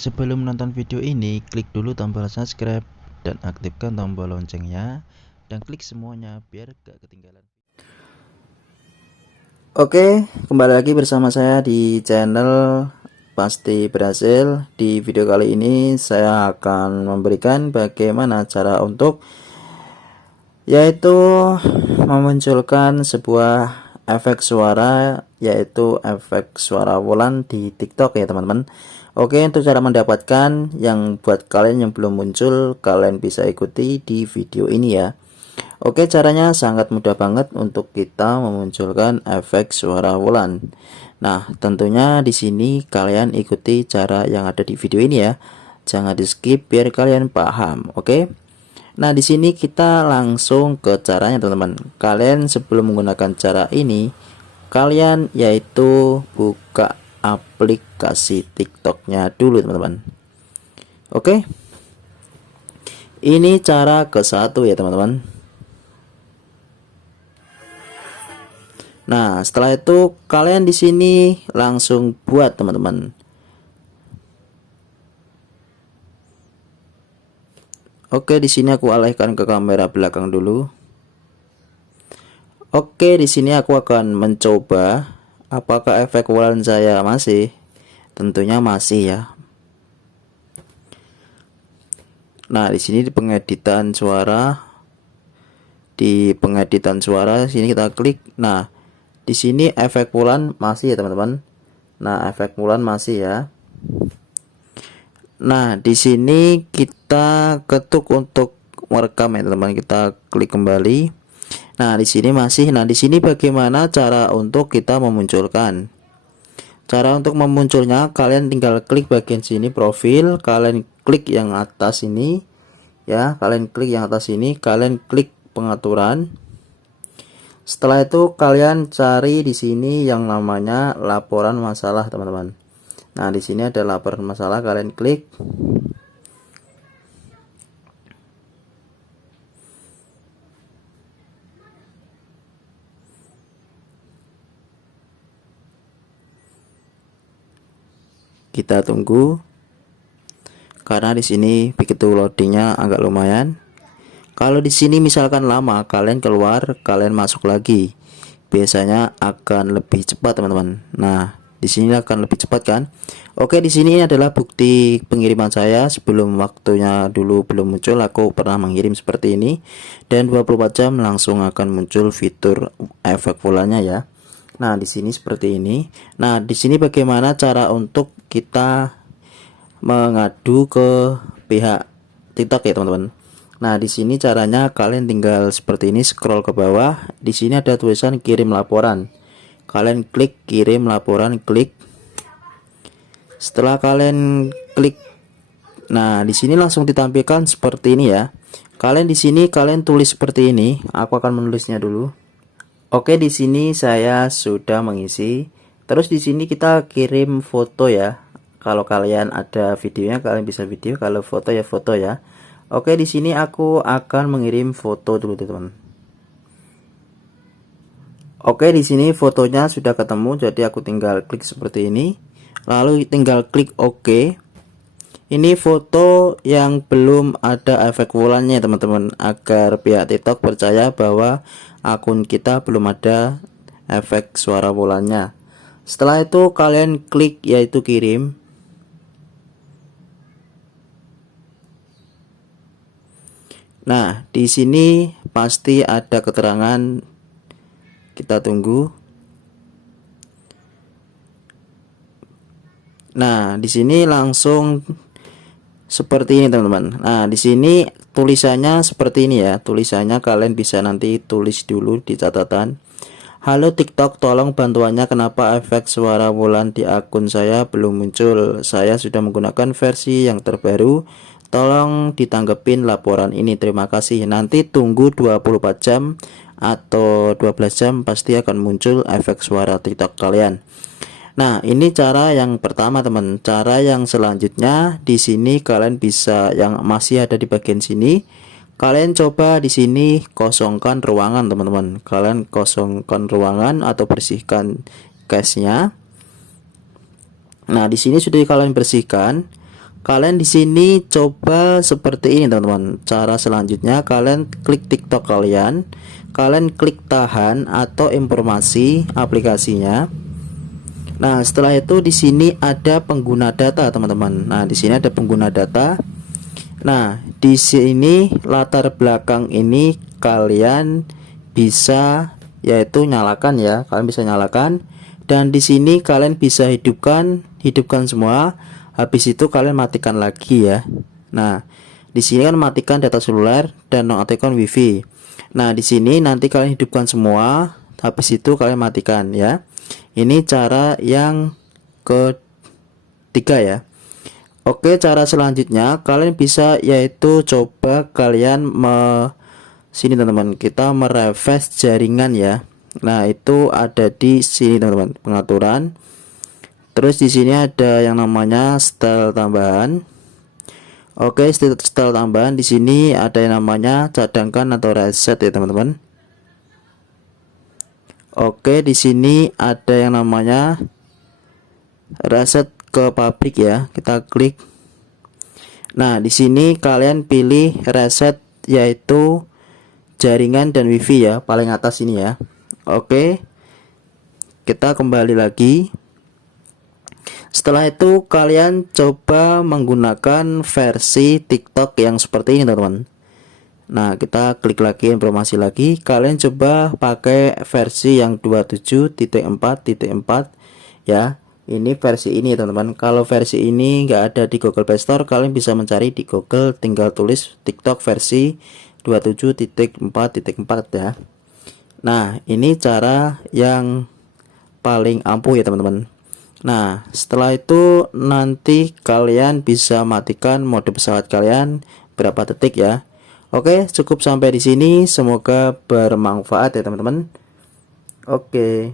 Sebelum nonton video ini, klik dulu tombol subscribe dan aktifkan tombol loncengnya dan klik semuanya biar gak ketinggalan. Oke, kembali lagi bersama saya di channel Pasti Berhasil. Di video kali ini saya akan memberikan bagaimana cara untuk yaitu memunculkan sebuah efek suara, yaitu efek suara Wulan di TikTok ya teman-teman. Oke, untuk cara mendapatkan yang buat kalian yang belum muncul, kalian bisa ikuti di video ini ya. Oke, caranya sangat mudah banget untuk kita memunculkan efek suara Wulan. Nah, tentunya di sini kalian ikuti cara yang ada di video ini ya. Jangan di skip biar kalian paham, oke? Nah, di sini kita langsung ke caranya teman-teman. Kalian sebelum menggunakan cara ini, kalian yaitu buka aplikasi TikToknya dulu teman-teman. Oke. Ini cara ke satu ya teman-teman. Nah, setelah itu kalian di sini langsung buat teman-teman. Oke, di sini aku alihkan ke kamera belakang dulu. Oke, di sini aku akan mencoba apakah efek Wulan saya masih. Tentunya masih ya. Nah, di sini di pengeditan suara, sini kita klik. Nah, di sini efek Wulan masih ya teman-teman. Nah, efek Wulan masih ya. Nah, di sini kita ketuk untuk merekam ya teman-teman. Kita klik kembali. Nah, di sini masih. Nah, di sini bagaimana cara untuk kita memunculkan? Cara untuk memunculnya, kalian tinggal klik bagian sini profil, kalian klik yang atas ini ya, kalian klik yang atas ini, kalian klik pengaturan. Setelah itu kalian cari di sini yang namanya laporan masalah, teman-teman. Nah, di sini ada laporan masalah, kalian klik. Kita tunggu karena di sini begitu loadingnya agak lumayan. Kalau di sini misalkan lama, kalian keluar, kalian masuk lagi, biasanya akan lebih cepat teman-teman. Nah, di sini akan lebih cepat kan? Oke, di sini adalah bukti pengiriman saya sebelum waktunya dulu belum muncul. Aku pernah mengirim seperti ini dan 24 jam langsung akan muncul fitur efek Wulannya ya. Nah, di sini seperti ini. Nah, di sini bagaimana cara untuk kita mengadu ke pihak TikTok ya, teman-teman. Nah, di sini caranya kalian tinggal seperti ini, scroll ke bawah. Di sini ada tulisan kirim laporan. Kalian klik kirim laporan, klik. Setelah kalian klik, nah, di sini langsung ditampilkan seperti ini ya. Kalian di sini kalian tulis seperti ini. Aku akan menulisnya dulu. Oke, di sini saya sudah mengisi. Terus di sini kita kirim foto ya. Kalau kalian ada videonya, kalian bisa video. Kalau foto ya foto ya. Oke, di sini aku akan mengirim foto dulu, teman-teman. Oke, di sini fotonya sudah ketemu, jadi aku tinggal klik seperti ini. Lalu tinggal klik OK. Ini foto yang belum ada efek Wulannya teman-teman, agar pihak TikTok percaya bahwa akun kita belum ada efek suara Wulannya. Setelah itu kalian klik yaitu kirim. Nah, di sini pasti ada keterangan. Kita tunggu. Nah, di sini langsung seperti ini teman-teman. Nah, di sini tulisannya seperti ini ya. Tulisannya kalian bisa nanti tulis dulu di catatan. Halo TikTok, tolong bantuannya, kenapa efek suara Wulan di akun saya belum muncul? Saya sudah menggunakan versi yang terbaru. Tolong ditanggepin laporan ini. Terima kasih. Nanti tunggu 24 jam atau 12 jam pasti akan muncul efek suara TikTok kalian. Nah, ini cara yang pertama, teman. Cara yang selanjutnya di sini kalian bisa yang masih ada di bagian sini. Kalian coba di sini kosongkan ruangan, teman-teman. Kalian kosongkan ruangan atau bersihkan cache-nya. Nah, di sini sudah kalian bersihkan. Kalian di sini coba seperti ini teman-teman. Cara selanjutnya kalian klik TikTok kalian klik tahan atau informasi aplikasinya. Nah, setelah itu di sini ada pengguna data teman-teman. Nah, di sini ada pengguna data. Nah, di sini latar belakang ini kalian bisa yaitu nyalakan ya. Kalian bisa nyalakan, dan di sini kalian bisa hidupkan semua. Habis itu kalian matikan lagi ya. Nah, di sini kan matikan data seluler dan nonaktifkan wifi. Nah, di sini nanti kalian hidupkan semua, habis itu kalian matikan ya. Ini cara yang ketiga ya. Oke, cara selanjutnya kalian bisa yaitu coba kalian sini teman-teman, kita merefresh jaringan ya. Nah, itu ada di sini teman-teman, pengaturan. Terus di sini ada yang namanya style tambahan. Oke, style tambahan di sini ada yang namanya cadangkan atau reset ya teman-teman. Oke, di sini ada yang namanya reset ke pabrik ya. Kita klik. Nah, di sini kalian pilih reset yaitu jaringan dan wifi ya, paling atas ini ya. Oke. Kita kembali lagi. Setelah itu kalian coba menggunakan versi TikTok yang seperti ini teman-teman. Nah, kita klik lagi informasi lagi. Kalian coba pakai versi yang 27.4.4 ya. Ini versi ini teman-teman. Kalau versi ini nggak ada di Google Play Store, kalian bisa mencari di Google, tinggal tulis TikTok versi 27.4.4 ya. Nah, ini cara yang paling ampuh ya teman-teman. Nah, setelah itu nanti kalian bisa matikan mode pesawat kalian berapa detik ya. Oke, cukup sampai di sini. Semoga bermanfaat ya teman-teman. Oke.